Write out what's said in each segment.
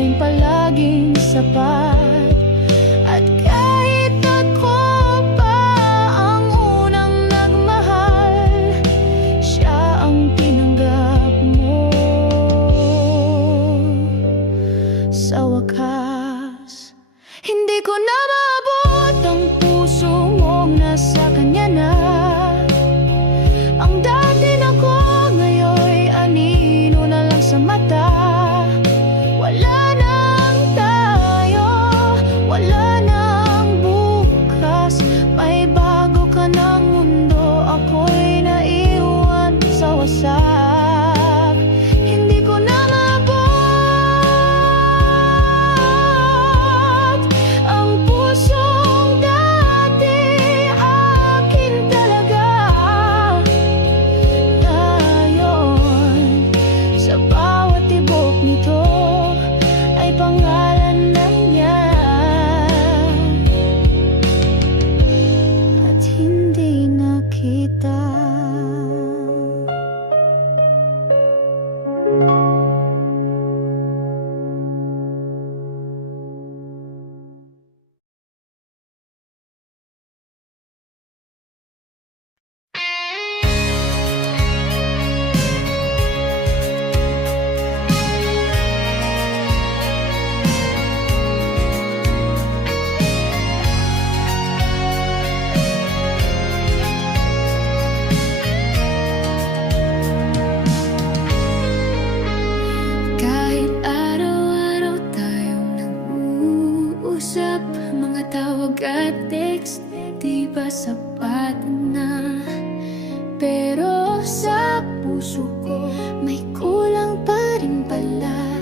rin palaging sapat. At kahit ako pa ang unang nagmahal, siya ang tinanggap mo. Sa wakas, hindi ko na maabot ang puso mong nasa kanya na. Ang dati na ko ngayon anino na lang sa mata. Wala nang tayo, wala nang bukas. May bago ka ng mundo, ako'y naiwan sa wasak. Hindi ko na maabot ang pusong dati akin talaga. Ngayon, sa bawat tibok nito ay pangalan na niya, at hindi na kita. Kahit araw-araw tayong nag-uusap, mga tawag at text, di ba sapat na? Pero sa puso ko may kulang pa rin pala.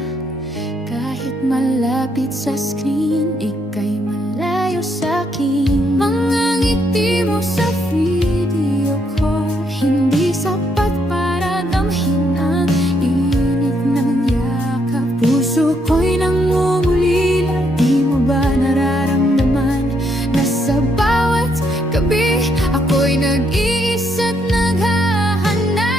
Kahit malapit sa screen, ika'y malayo sa'kin. Mga ngiti mo sa video ko, hindi sapat para damhin ang init ng yakap. Puso ko'y nangungulila, di mo ba nararamdaman na sa bawat gabi ako'y nag-iisa't naghahanap?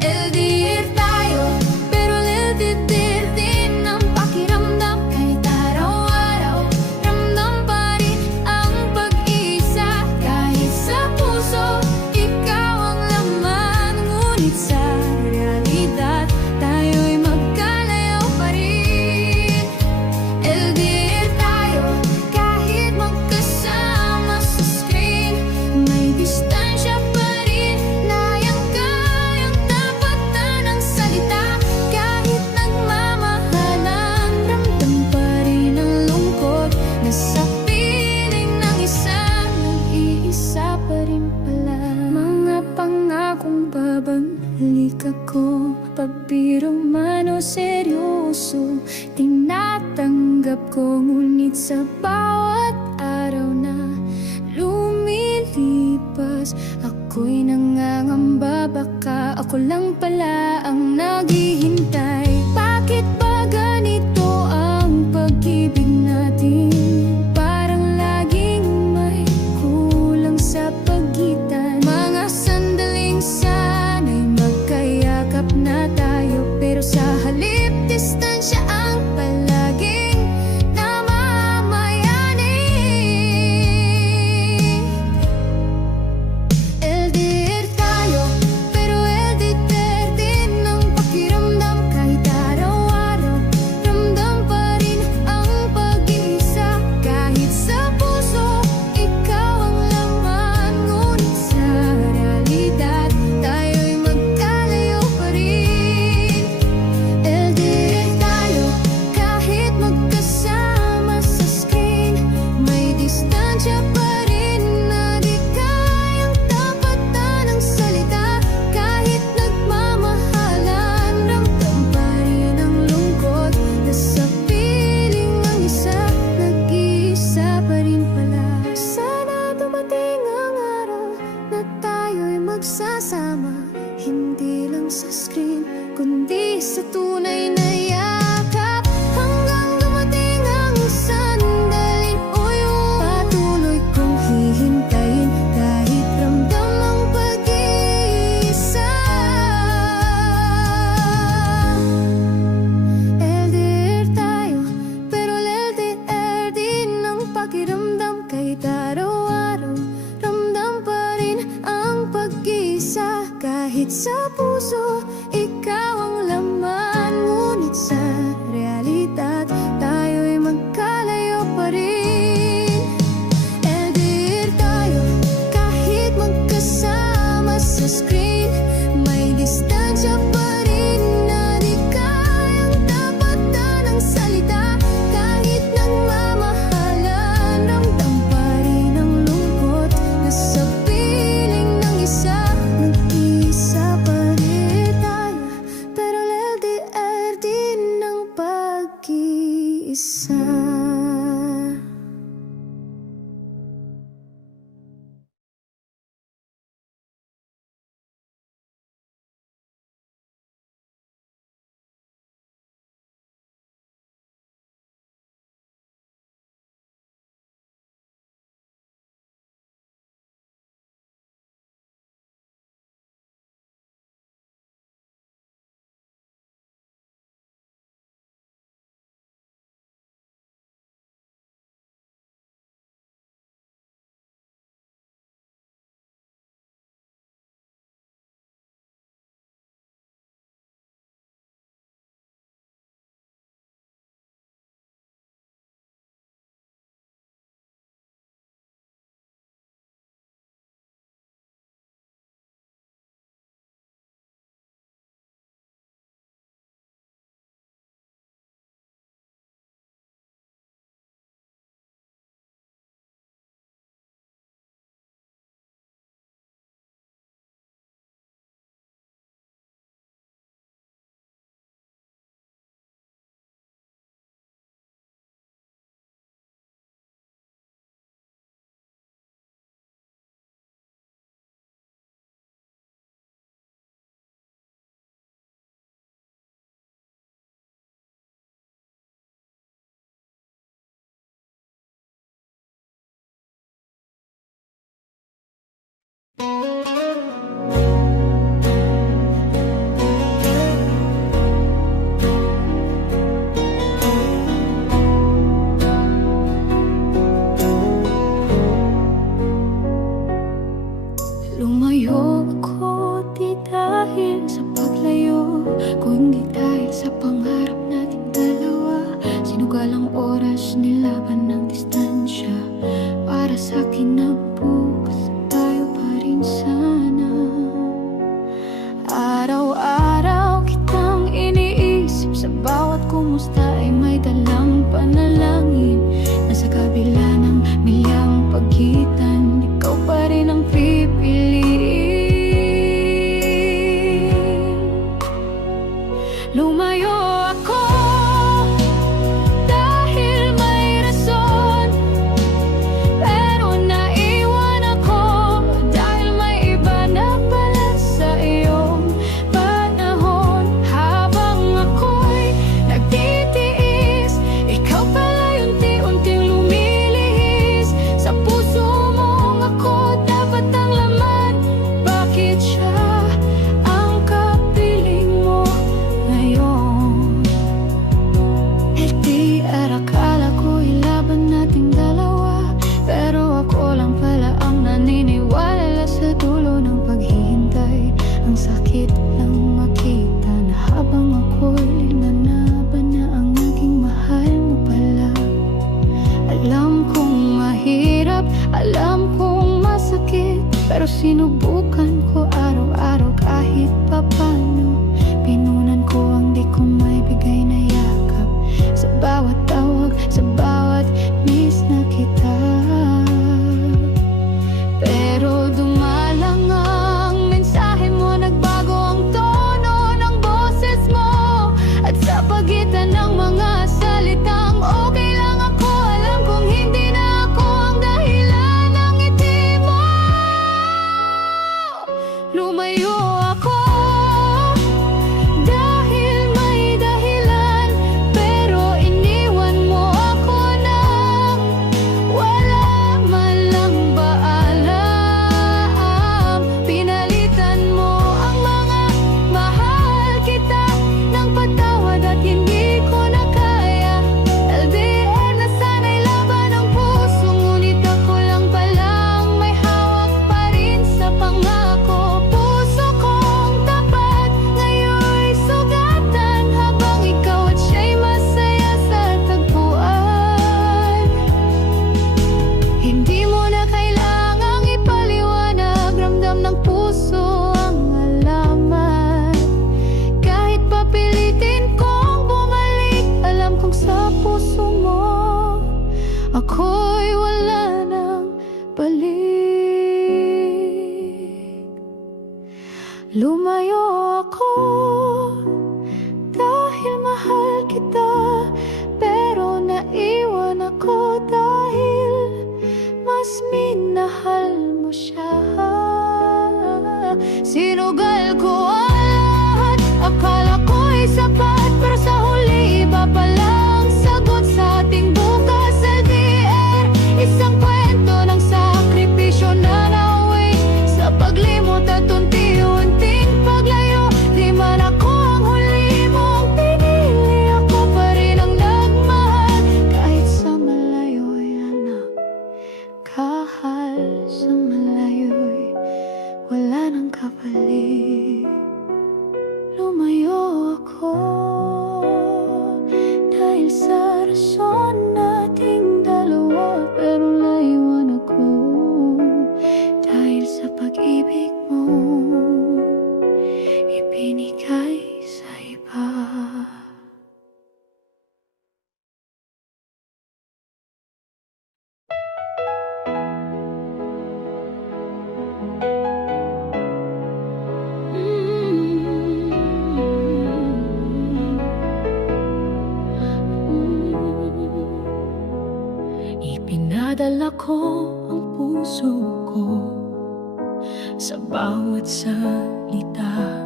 LDR tayo, pero LDR din ang pakiramdam. Kahit araw-araw, ramdam pa rin ang pag-isa. Kahit sa puso, ikaw ang laman. Ngunit sa realidad, tayo'y magkalayo pa rin. LDR tayo, kahit magkasama sa screen, may distansya pa rin. Nayang-kayang tapatan ng salita. Kahit nagmamahalan, ramdam pa rin ang lungkot. Nasa piling ng isa, nag-iisa pa rin pala. Mga pangakong babalik ako, pabiro man o seryoso, tinatanggap ko. Ngunit sa bawat araw na lumilipas, ako'y nangangamba, baka ako lang pala ang naghihintay. Bakit ba ganito ang pag-ibig natin? Parang laging may kulang sa pagitan. Mga sandaling sana'y magkayakap na tayo, pero sa halip distansya ang palaging namamayani. LDR tayo, pero LDR din ang pakiramdam. Kahit araw-araw, ramdam pa rin ang pag-isa. Kahit sa puso, ikaw ang laman. Ngunit sa realidad, tayo'y magkalayo pa rin. LDR tayo, kahit magkasama sa screen, may distansya pa rin na di kayang tapatan ng salita. Kahit nagmamahalan, ramdam pa rin ang lungkot. Nasa piling ang isa, nag-iisa pa rin pala. Sana dumating ang araw na tayo'y magsasama, hindi lang sa screen, kundi sa tunay na yakap. Hanggang dumating ang sandaling patuloy kong hihintayin. Kahit ramdam ang pag-iisa, kinabukas tayo pa rin sana. Araw-araw kitang iniisip, sa bawat kumusta ay may dalang panalangin. Nasa kabila ng milyang pagitan, ikaw pa rin ang pipiliin. Lumayo ako dahil may rason, pero naiwan ako dahil may iba na pala sa iyong panahon. Habang ako'y nagtitiis, ikaw pala unti-unting lumilihis. Sa puso mong ako dapat ang laman, bakit siya ang kapiling mo ngayon? LDR, akala ko ilaban nating dalawa, pero ako lang pala ang naniniwala. Sa dulo ng paghihintay, ang sakit lang makita na habang ako'y linanaban na ang naging mahal mo pala. Alam kong mahirap, alam kong masakit, pero sinubukan ko araw-araw kahit papano. Pinunan ko ang di ko maibigay na yakap, sa bawat tawag, sa bawat miss na kita. Pero dumalang ang mensahe mo, nagbago ang tono ng boses mo. At sa pagitan ng mga salitang okay lang ako, alam kong hindi na ako ang dahilan ng ngiti mo. Lumayo ako dahil may dahilan, pero iniwan mo ako nang wala man lang paalam. Pinalitan mo ang mga mahal kita ng patawad at hindi ko na kaya. LDR na sana'y laban ng puso, ngunit ako lang palang may hawak pa rin sa pangako. Puso kong tapat ngayon'y sugatan, habang ikaw at siya'y masaya sa tagpuan. Hindi mo na kailangang ipaliwanag, ramdam ng puso ang alaman. Kahit papilitin kong bumalik, alam kong sa puso mo ako'y wala nang balik. Lumayo ako dahil mahal kita, pero naiwan ako dahil mas minahal mo siya. Sinugal ko ang lahat, akala ko'y sapat, pero sa huli iba palang sagot sa ating bukas. LDR, isang kwento ng sakripisyo na nauwi sa paglimot at unti-unting paglayo. Di man ako ang huli mong pinili, ako pa rin ang nagmahal kahit sa malayo'y anak. Kahal sa malayo'y wala nang kapalit. Lumayo ako dahil sa rason nating dalawa, pero naiwan ako dahil sa pag-ibig mo ibinigay sa iba. Ipinadala ko ang puso ko sa bawat salita,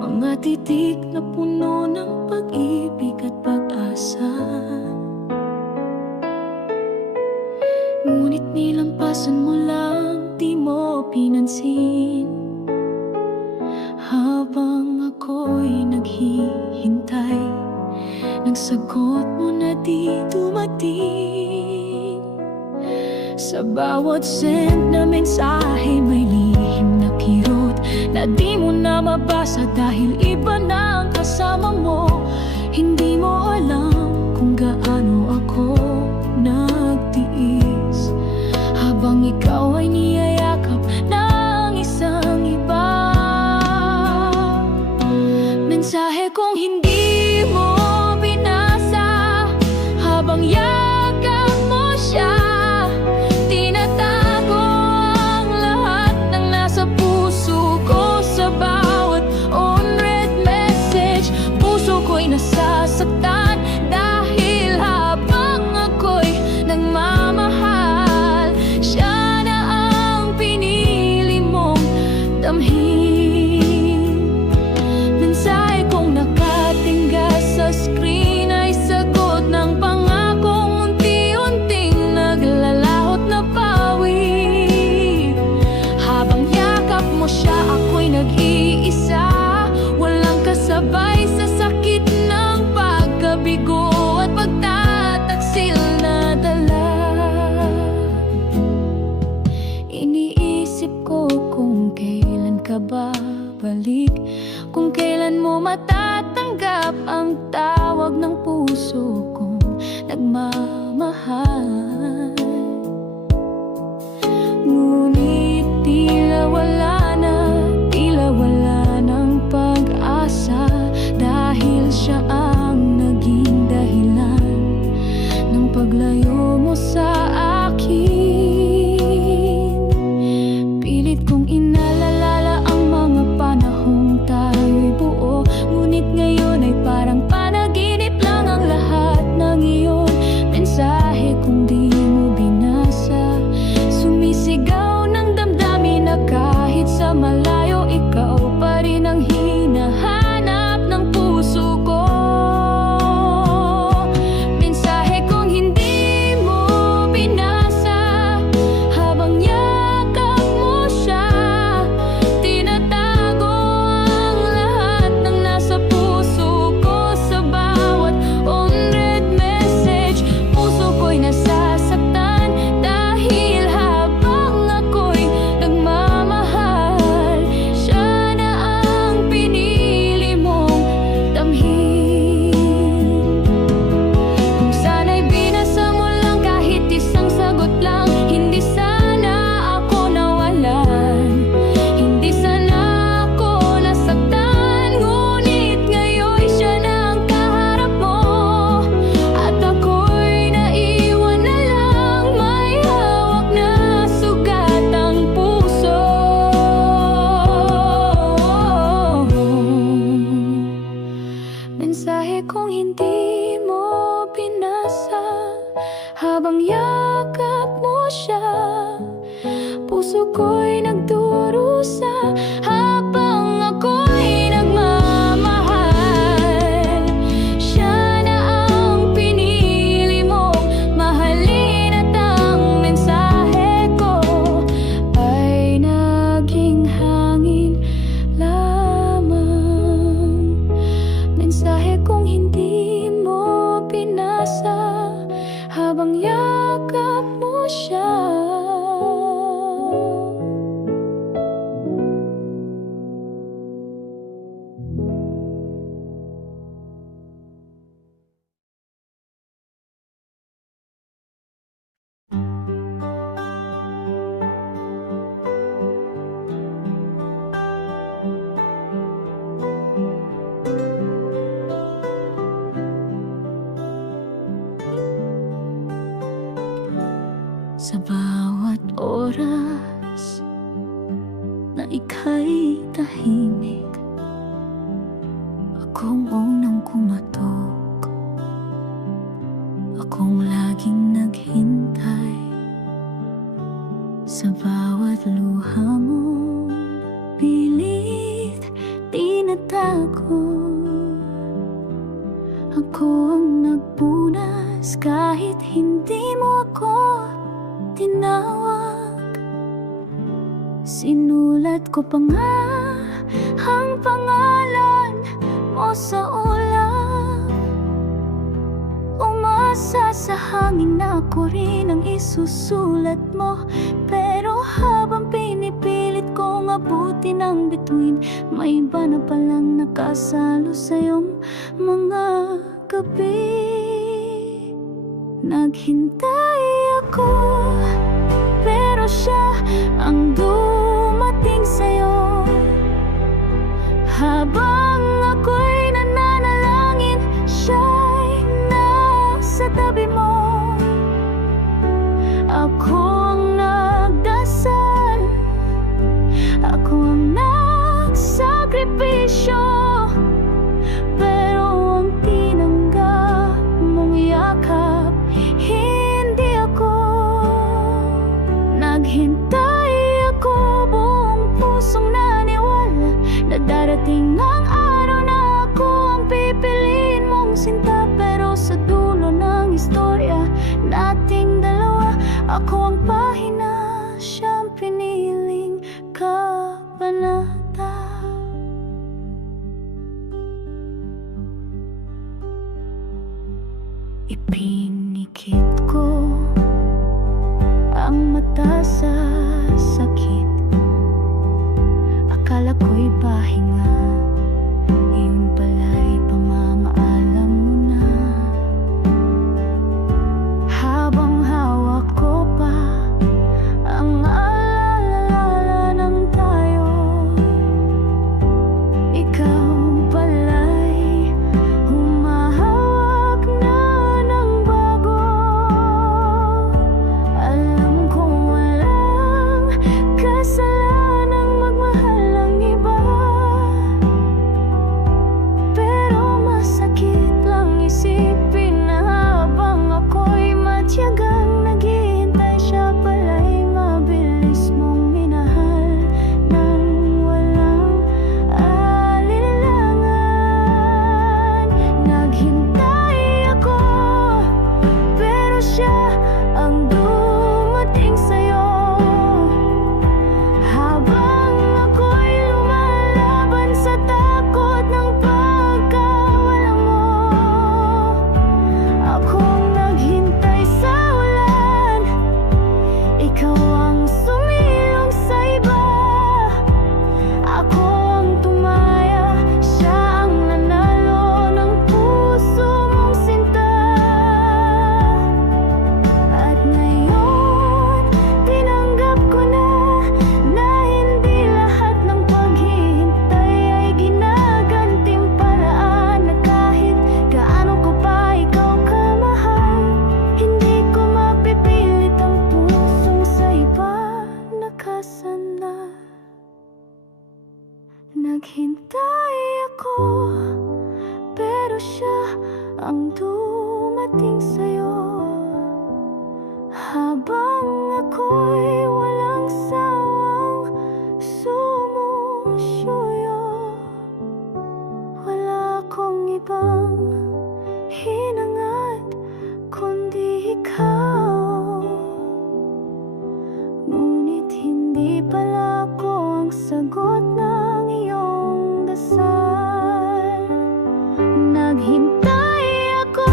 mga titik na puno ng pag-ibig at pag-asa. Ngunit nilampasan mo lang, di mo pinansin, habang ako'y naghihintay ng sagot mo na di dumating. Sa bawat send na mensahe may lihim na kirot na di mo na mabasa dahil iba na ang kasama mo. Hindi mo alam kung gaano ako nagtiis habang Mensahe kong hindi mo binasa, habang yakap mo siya. Tinatago ang lahat ng nasa puso ko sa bawat unread message. Puso ko'y nasasaktan dahil habang ako'y nagmamahal, siya na ang pinili mong damhin. Mensahe kong nakatingga sa screen ay sagot ng pangakong unti-unting naglalahot na pawi. Habang yakap mo siya, ako'y nag-iisa, walang kasabay sa sakit ng pagkabigo at pagtataksil na dala. Iniisip ko kung kailan ka babalik, kung kailan mo matatanggap ang tawag ng puso kong nagmamahal. Ngunit tila wala ng pag-asa, dahil siya ang naging dahilan ng paglayo mo sa akin. Pilit kong inaalala ang mga panahong tayo'y buo, ngunit ngayon ay parang panaginip lang ang lahat ng iyon. Mensahe kong di mo binasa, sumisigaw ng damdamin na kahit sa malayo, ikaw pa rin ang hinahanap ng puso ko. Mensahe kong hindi mo binasa, habang yakap mo siya. Tinatago ang lahat ng nasa puso ko sa bawat unread message. Puso ko'y nasasaktan dahil habang ako'y nagmamahal, siya na ang pinili mong damhin. Kung sana'y binasa mo lang kahit isang sagot lang, hindi sana ako nawalan, hindi sana ako nasaktan. Ngunit ngayon'y siya na ang kaharap mo, at ako'y naiwan na lang may hawak na sugatang puso. Mensahe kong hindi mo binasa, habang yakap mo siya. Puso ko'y nagdurusa habang ako'y nagmamahal. Siya na ang pinili mong mahalin, at ang mensahe ko ay naging hangin lamang. Mensahe kong hindi mo binasa, habang yakap mo siya. Sa bawat oras na ika'y tahimik, akong unang kumatok, akong laging naghintay. Sa bawat luha mo, pilit tinatago, ako ang nagpunas kahit hindi mo ako tinawag. Sinulat ko pa nga ang pangalan mo sa ulap, umasa sa hangin na ako rin ang isusulat mo. Pero habang pinipilit kong abutin ang bituin, may iba na palang nakasalo sa iyong mga gabi. Naghintay ako, pero siya ang dumating sa'yo. Habang ako'y sinta, pero sa dulo ng istorya nating dalawa, ako ang pahina, siyang piniling kabanata. Ipinikit ko ang mata sa sakit, akala ko'y pahinga, yun pala'y pamamaalam mo na. Habang hawak ko pa ang alala ng tayo, ikaw pala'y humahawak na ng bago. Alam kong walang kasalanang magmahal ng iba, pero masakit lang isipin na habang ako'y matyagang naghihintay, siya pala'y mabilis mong minahal nang walang alinlangan. Naghintay ako, pero siya ang dumating sa'yo. Habang ako'y lumalaban sa takot ng pagkawala mo, akong naghintay sa ulan, ikaw ang sumilong sa iba. Ako ang tumaya, siya ang nanalo ng puso mong sinta. At ngayon, tinanggap ko na hindi lahat ng paghihintay ay ginagantimpalaan, na kahit gaano ko pa ikaw kamahal, hindi ko mapipilit ang pusong sa iba nakasana. Naghintay ako, pero siya ang dumating sa'yo. Habang ako'y walang sawang sumusuyo, wala akong ibang hinangad kundi ikaw. Ngunit hindi pala ako ang sagot ng iyong dasal. Naghintay ako,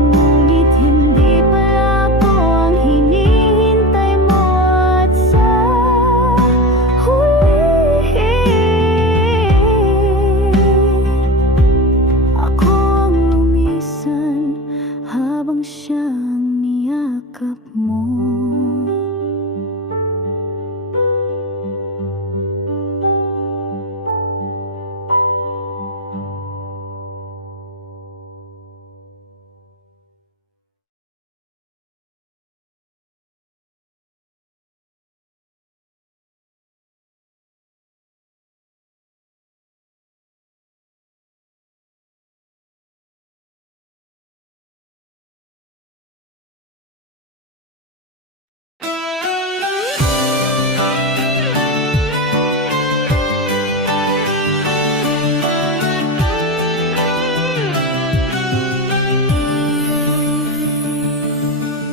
ngunit hindi pala ako ang hinihintay mo. At sa huli, ako ang lumisan habang siya ang niyakap mo.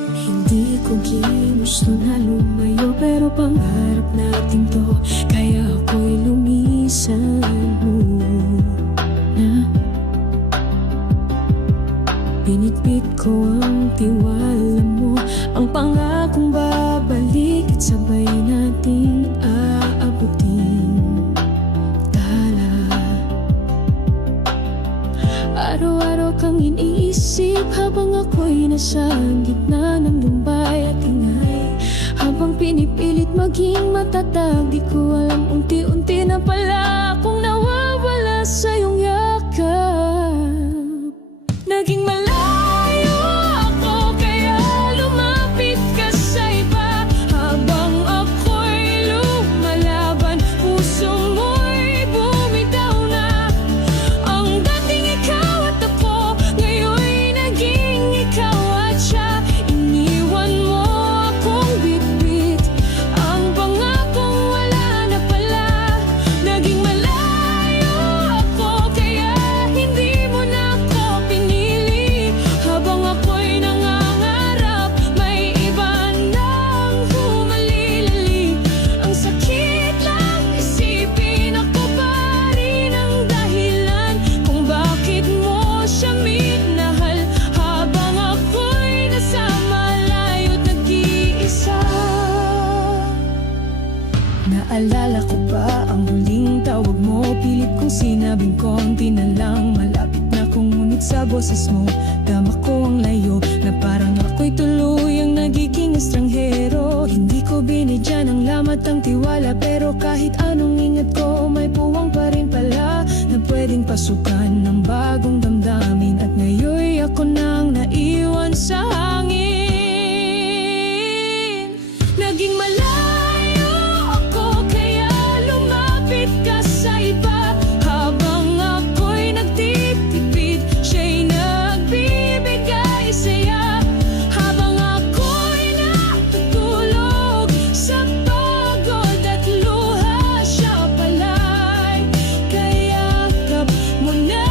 Hindi ko ginusto na lumayo, pero pangarap natin to, kaya ako'y lumisan muna. Binitbit ko ang tiwala mo, ang pangakong babalik at sabay nating aabutin tala. Araw-araw kang iniisip habang ako'y nasa gitna ng lumbay at ingay. Habang pinipilit maging matatag, di ko alam unti-unti na pala akong nawawala sa iyong yakap. Naging malayo ako, kaya lumapit ka sa iba. Habang ako'y lumalaban, puso mo'y bumitaw na. Ang dating ikaw at ako, ngayon'y naging ikaw at siya. Iniwan mo akong bitbit, ang pangakong wala na Naalala ko pa ang huling tawag mo. Pilit kong sinabing konti na lang. Malapit na kong ngunit sa boses mo tama ko ang layo, na parang ako'y tuluyang nagiging estranghero. Hindi ko binidyan ang lamat ang tiwala, pero kahit anong ingat ko, may puwang pa rin pala na pwedeng pasukan ng bagong damdamin. At ngayon ako nang naiwan sa hangin. Naging malayo ako kaya lumapit ka sa iba. Habang ako'y nagtitipid, siya'y nagbibigay saya. Habang ako'y natutulog sa pagod at luha, siya pala'y kayakap mo na.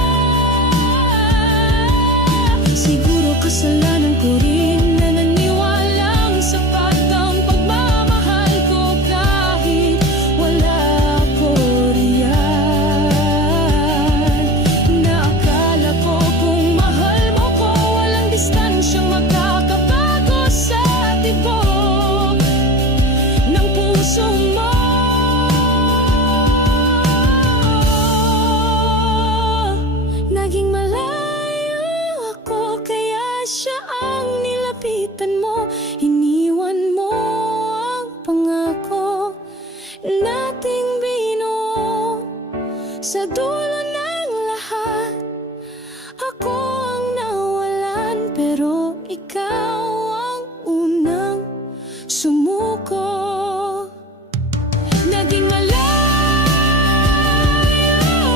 Siguro kasalanan ko rin na naniwalang sapat ang pagmamahal ko kahit wala ko riyan. Naakala ko kung mahal mo ko, walang distansyang makakabago sa tibok ng puso mo. Naging malayo ako kaya siya ang nilapitan mo. Iniwan mo ang pangako nating binuo. Sa dulo ng lahat, ako ang nawalan, pero ikaw ang unang sumuko. Naging malayo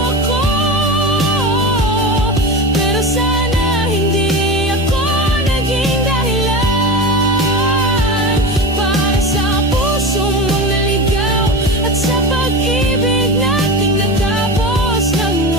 ako, pero sana hindi ako naging dahilan para sa puso mong naligaw at sa pag-ibig nating natapos ng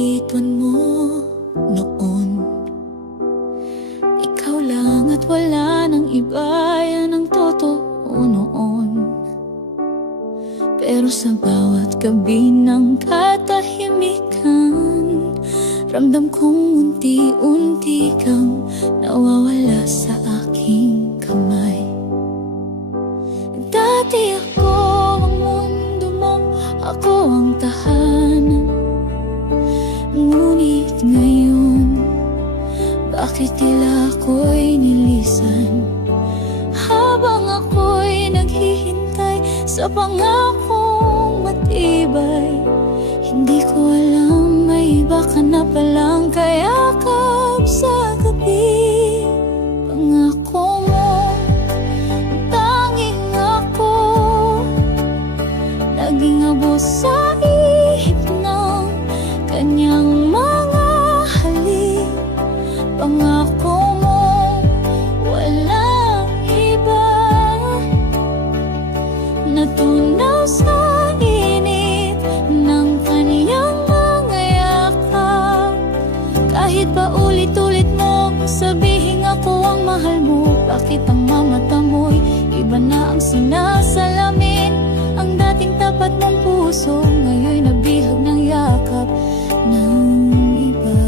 bituan mo noon. Ikaw lang at wala nang iba, yan ang totoo noon. Pero sa bawat gabi ng katahimikan, ramdam kong unti-unti kang nawawala sa aking kamay. Dati ako ang mundo mo, ako ang tahanan. Ngunit ngayon, bakit tila ako'y nilisan? Habang ako'y naghihintay sa pangakong matibay, hindi ko alam may iba ka na palang kayakap sa gabi. Pangako mo, tanging ako, naging abo sa ihip ng kanyang mga halik. Pangako mo, walang iba, natunaw sa init ng kaniyang mga yakap. Kahit pa ulit-ulit mo sabihin ako ang mahal mo, bakit ang mga mata mo'y iba na ang sinasalamin? Ang dating tapat mong puso ngayon'y nabihag ng yakap ng iba.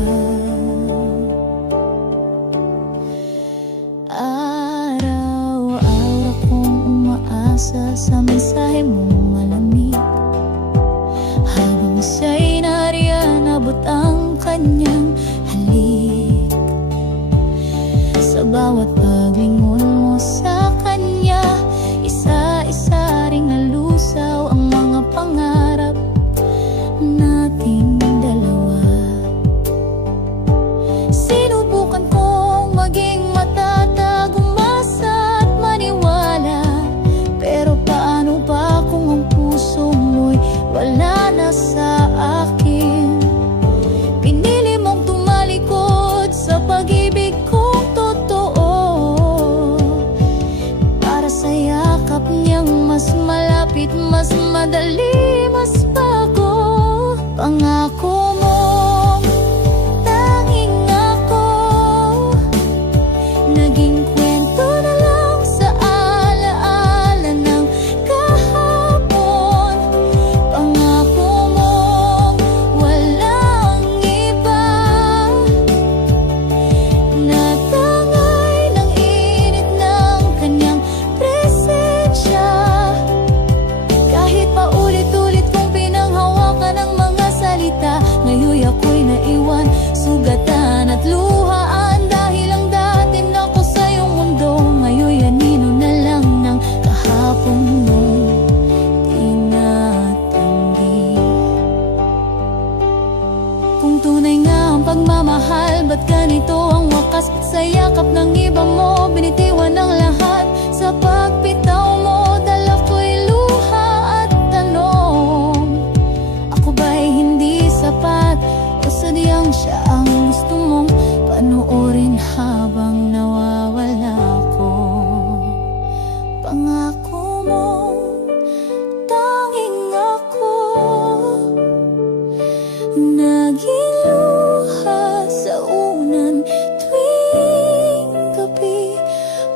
Araw-araw akong umaasa sa mensahe mong malamig. Habang siya'y nariyan, abot ang kanyang halik. Sa bawat paglingon mo sa kanya, isa-isa ring nalusaw ang mga pangarap nating dalawa. Sinubukan kong maging matatag, umasa at maniwala, pero paano pa kung ang puso mo'y wala na sa akin? Pinili mong tumalikod sa pag-ibig kong totoo, para sa yakap niyang mas malapit, mas madali, mas bago. Pangako mo, tanging ako, naging kwento na lang sa alaala ng kahapon. Pangako mo, walang iba, natangay ng init ng kanyang presensya. Kahit pa ulit-ulit kong pinanghawakan ng mga salita, ngayon ako'y naiwan, sugatan at luhaan. Dahil ang dati ako sa iyong mundo, ngayon anino na lang ng kahapon mong tinatanggi. Kung tunay nga ang pagmamahal, ba't ganito ang wakas? Sa yakap ng iba mo, binitiwan ang lahat. Sa pagpitaw mo, dala ko'y luha at tanong. Ako ba'y hindi sapat, o sadyang siya ang gusto mong panoorin habang nawawala ko? Pangako mo, tanging ako, naging luha sa unan tuwing gabi.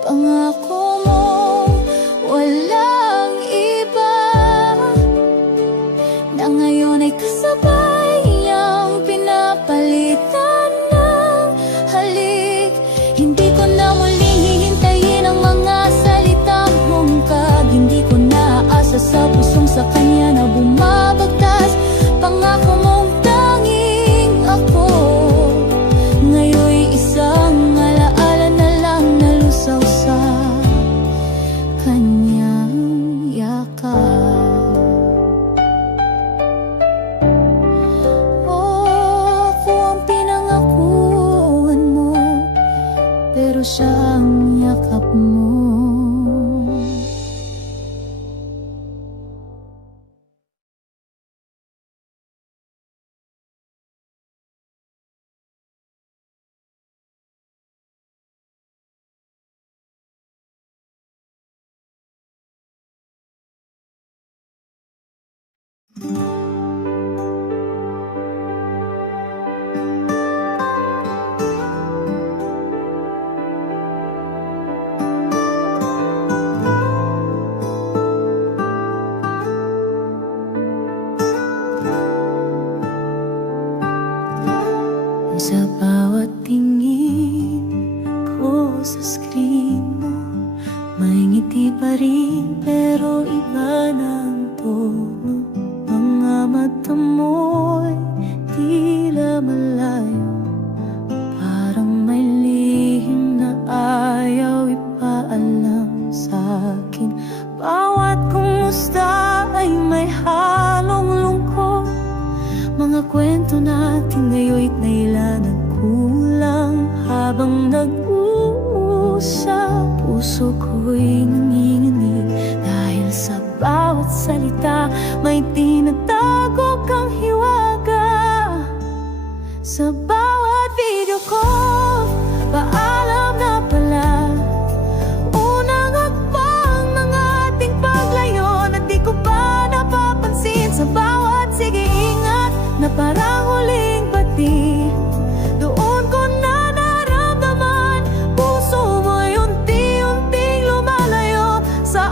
Pangako mo, walang iba, na ngayon ay kasabay niyang pinapalitan ng halik. Hindi ko na muling hihintayin ang mga salitang hungkag. Hindi ko na aasa sa pusong sa kanya na bumabagtas. Pangako mong tanging ako, ngayon'y isang alaala na lang nalusaw sa kanyang yakap. Ako ang pinangakuan mo, pero siya ang yakap mo. Sa bawat tingin ko sa screen mo, may ngiti pa rin pero iba ng tono. Mga mata mo'y tila malayo, parang may lihim na ayaw ipaalam sa'kin. Bawat kumusta ay may halong lungkot. Mga kwento natin ngayon'y naila nagkulang. Habang nag-uusap, puso ko'y nanginginig, dahil sa bawat salita may tinatago kang hiwaga. Sa bawat video call, paalam na pala. Unang hakbang ng ating paglayo na di ko pa napapansin. Sa bawat sige ingat na parang huling bati, doon ko na naramdaman puso mo'y unti-unting lumalayo sa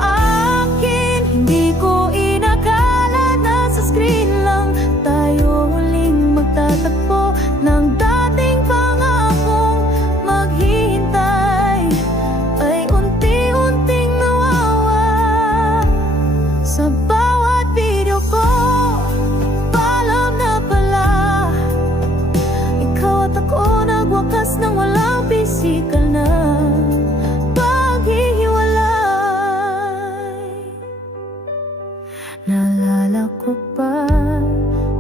akin. Hindi ko inakala na sa screen lang tayo huling magtatagpo ng dating pangakong maghihintay ay unti-unting nawawa. Sa bawat video ko, paalam na pala. Ikaw at ako nagwakas ng walang pisikal na paghihiwalay. Naalala ko pa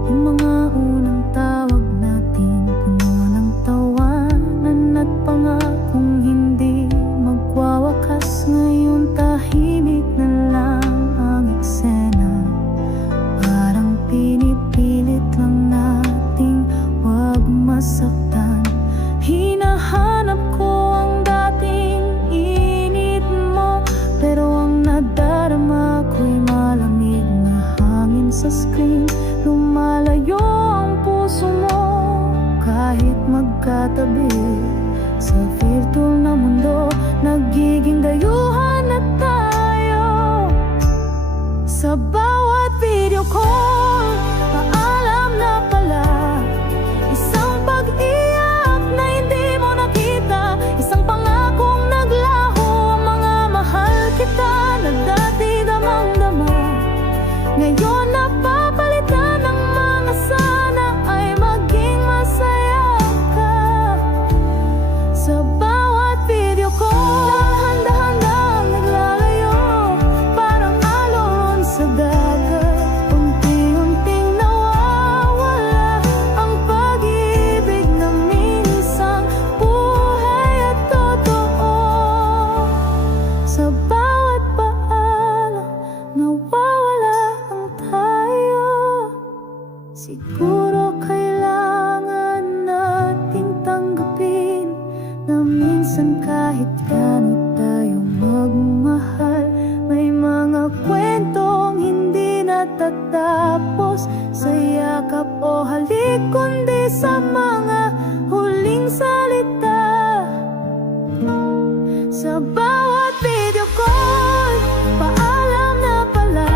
yung mga unang tawag natin, puno ng tawanan at pangakong hindi magwawakas. Ngayon tahimik na lang ang eksena, parang pinipilit lang nating wag masaktan. Hinahanap ko ang dating init mo, pero ang nadarama ko'y malamig na hangin sa screen. Lumalayo ang puso mo kahit magkatabi. Sa virtual na mundo, nagiging dayuhan na tayo. Sa bawat video call, paalam na pala. Isang pag-iyak na hindi mo nakita, isang pangakong naglaho. Ang mga mahal kita na dati damang-dama, ngayon napapalitan ng mga sana ay maging masaya ka. Sa bawat video ko, dahan-dahan naglalayo, parang alon sa dagat. Unti-unting nawawala ang pag-ibig na minsang buhay at totoo. Sa bawat paalam, nawawala ang tayo. Siguro kailangan nating tanggapin na minsan kahit gaano tayo magmahal, may mga kwentong hindi natatapos sa yakap o halik, kundi sa mga huling salita. Sa bawat video call, paalam na pala.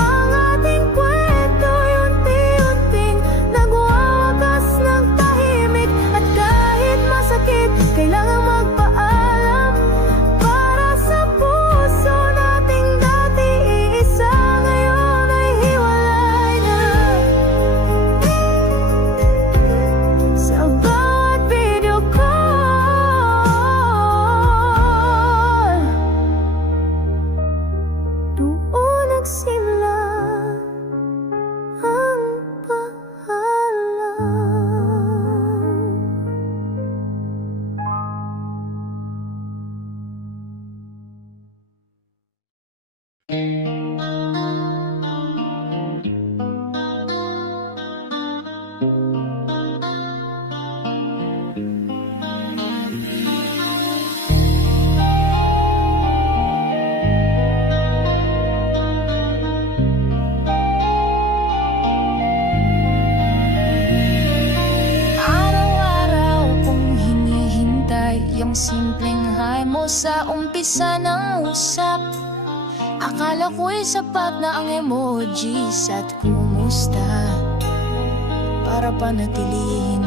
Ang ating kwento'y unti-unting nagwawakas ng tahimik, at kahit masakit, kailangan magpaalam para sa puso nating dati iisa, ngayon ay hiwalay na. Sa bawat video call, doon nagsimula ang paalam. Araw-araw kong hinihintay yung simpleng hi mo sa umpisa ng usap. Akala ko'y sapat na ang emojis at kumusta para panatilihin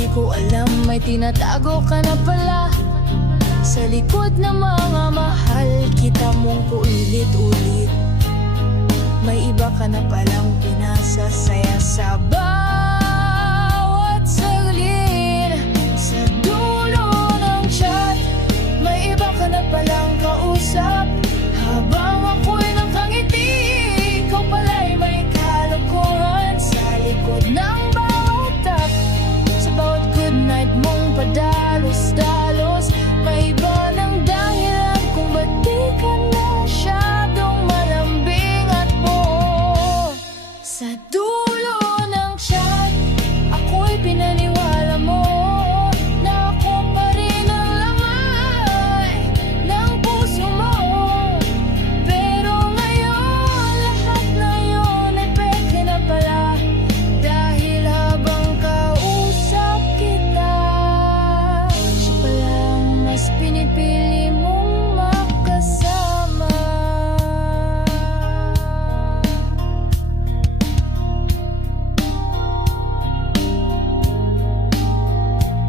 di ko alam may tinatago ka na pala sa likod ng mga mahal kita mong paulit-ulit. May iba ka na palang pinasasaya sa bawat saglit. Sa dulo ng chat, may iba ka na palang kausap. Habang ako'y nakangiti, ikaw pala'y may kalokohan sa likod ng bawat tap. Sa bawat good night mong padalos-dalos, may iba ng dahilan kung ba't di ka masyadong malambing at buo. Sa dulo ng chat, ako'y pinaniwala mo na ako pa rin ang laman ng puso mo. Pero ngayon, lahat na yun ay peke na pala. Dahil habang kausap kita, siya palang mas pinipili mong makasama.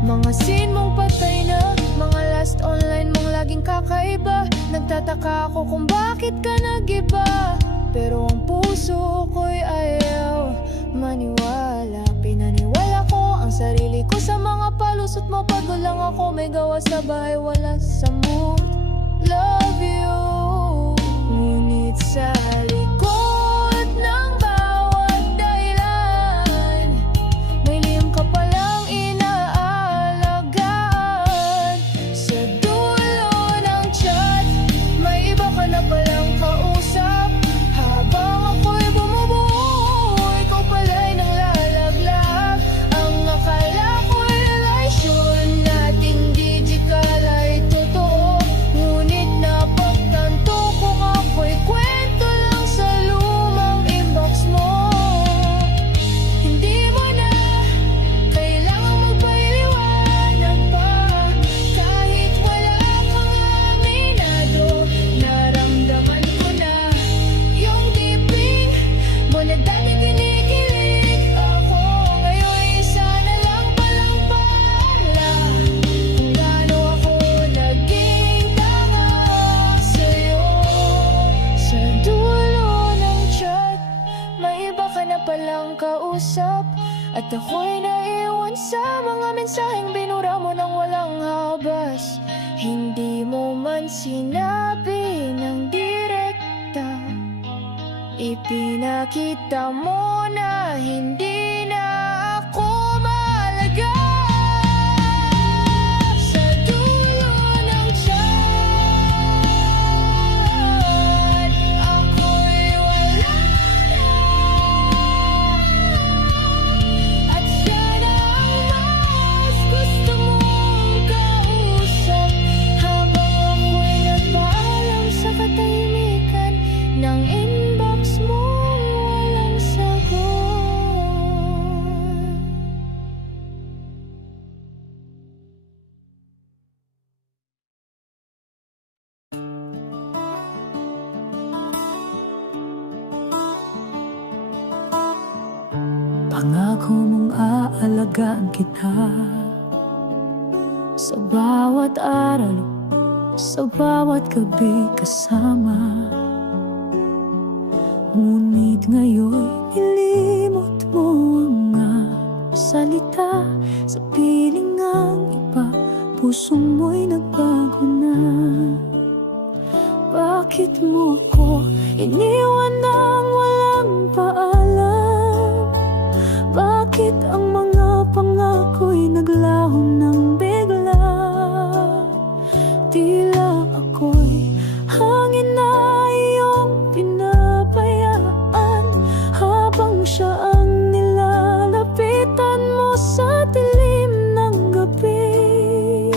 Mga scene mong patay na, mga last online mong laging kakaiba. Nagtataka ako kung bakit ka nag-iba, pero ang puso ko'y ayaw maniwala. Pinaniwala ko ang sarili ko sa mga palusot mo. Pagod lang ako, may gawa sa bahay, wala sa mood. Love you. Ngunit sa likod ng bawat dahilan, may lihim ka palang inaalagaan. Sa dulo ng chat, may iba ka na palang kausap. Habang ako'y bumubuo, ikaw pala'y nanglalaglag. Ang akala ko'y relasyon nating digital ay totoo, ngunit napagtanto kong ako'y kwento lang sa lumang inbox mo. Hindi mo na kailangang magpailiwanag pa, kahit wala kang aminado. Naramdaman ko na yung tiping mo na dati kinikilig ako. Ngayon isa na lang palang pala kung gaano ako naging tanga sa'yo. Sa dulo ng chat, may iba ka na palang kausap. At ako'y naiwan sa mga mensaheng binura mo nang walang habas. Hindi mo man sinabi ng direkta, ipinakita mo na hindi na ako mahalaga. Sa dulo ng chat, ako'y wala na. At siya na ang mas gusto mong kausap. Habang ako'y nagpaalam sa katahimikan ng inbox mo, walang sagot. Pangako mong aalagaan kita sa bawat araw, sa bawat gabi kasama. Ngunit ngayon nilimot mo ang mga salita. Sa piling ng iba, puso mo'y nagbago na. Bakit mo ko iniwan nang walang paalam? Bakit ang mga pangako'y naglaho ng bigla? Tila ako'y hangin na iyong pinabayaan, habang siya ang nilalapitan mo sa dilim ng gabi.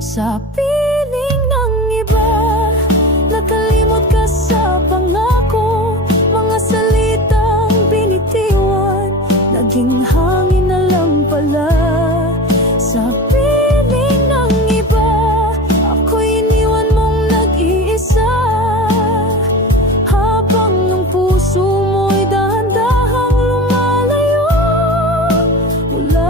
Sa piling ng iba, nakalimot ka sa pangako. Mga salitang binitiwan, naging hangin na lang pala. Sa piling ng iba, ako'y iniwan mong nag-iisa, habang ang puso mo'y dahan-dahang lumalayo mula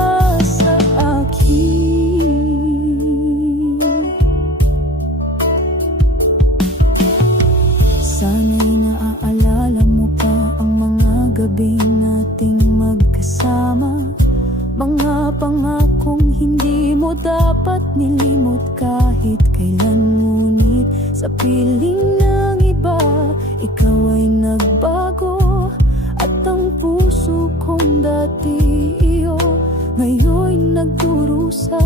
nilimot kahit kailan. Ngunit sa piling ng iba, ikaw ay nagbago. At ang puso kong dati iyo, ngayon'y nagdurusa.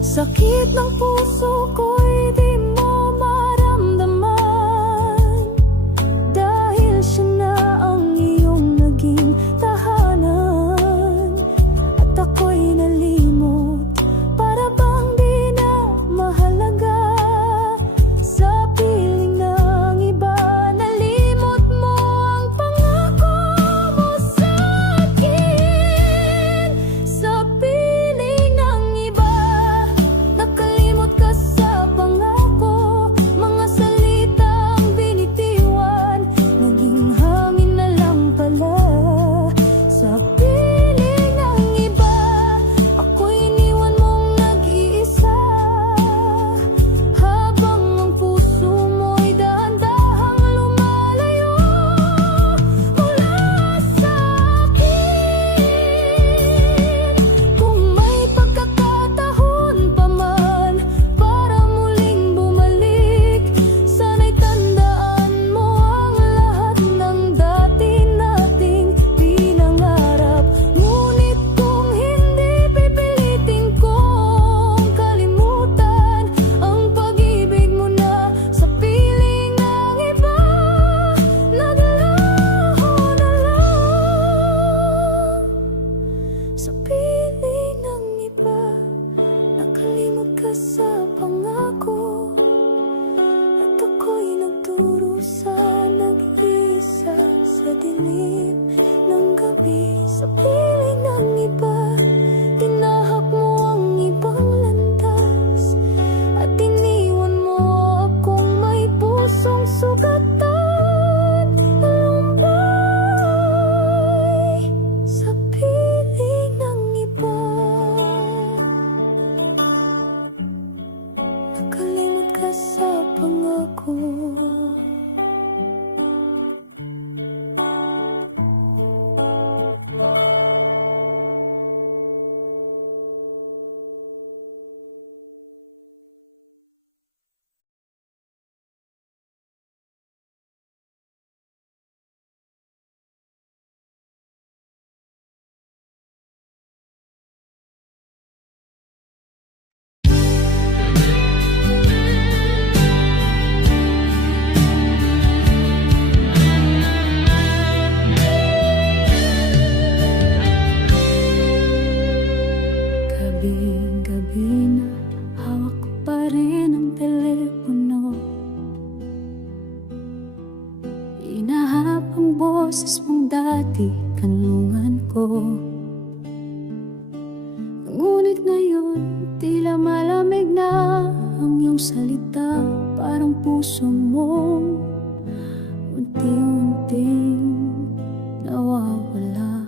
Sakit ng puso ko'y di mo maramdaman, dahil siya na ang iyong naging tahanan. At ako'y nalimot, para bang di na mahalaga. Sa piling ng iba, nalimot mo ang pangako mo sa akin. Sa piling ng iba, nakalimot ka sa pangako. Mga salitang binitiwan, naging hangin na lang pala. Sa piling ng iba, ako'y iniwan mong nag-iisa, habang ang puso mo'y dahan-dahang lumalayo mula sa akin. Kung may pagkakataon pa man para muling bumalik, sana'y tandaan mo ang lahat ng dati nating pinangarap. Ngunit kung hindi, pipilitin kong kalimutan ang pag-ibig mo na sa piling ng iba, naglaho na lang. Sa piling ng iba, nakalimot ka sa pangako. At ako'y nagdurusa, nag-iisa sa dilim ng gabi. Sa piling ng iba, tinahak mo ang ibang landas, at iniwan mo akong may pusong sugatan na lumbay. Sa piling ng iba, nakalimot ka sa pangako. Gabing-gabi na, hawak ko pa rin ang telepono. Inahap ang boses mong dati, kanlungan ko. Ngunit ngayon, tila malamig na ang iyong salita. Parang puso mong unti-unting nawawala.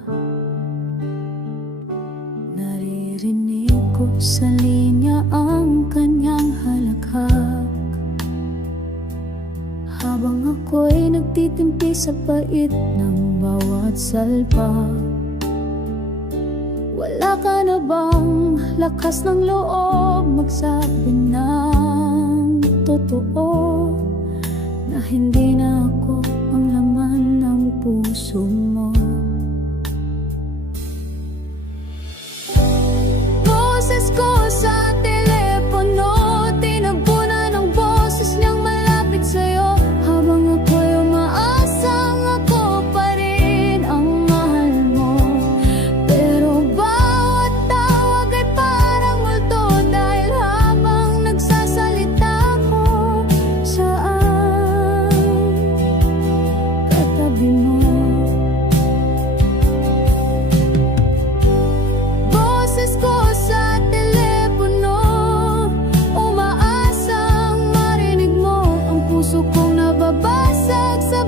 Naririnig ko sa linya ang kanyang halakhak, habang ako'y nagtitimpi sa pait ng bawat salpak. Wala ka na bang lakas ng loob magsabi ng totoo, na hindi na ako ang laman ng puso mo? Boses ko sa telepono, tinabunan ang boses niyang malapit sa'yo, habang ako'y umaasang ako pa rin ang mahal mo. Pero bawat tawag ay parang multo, dahil habang nagsasalita ko, saan katabi mo? Boses ko sa telepono, umaasang marinig mo ang puso kong nababasag sa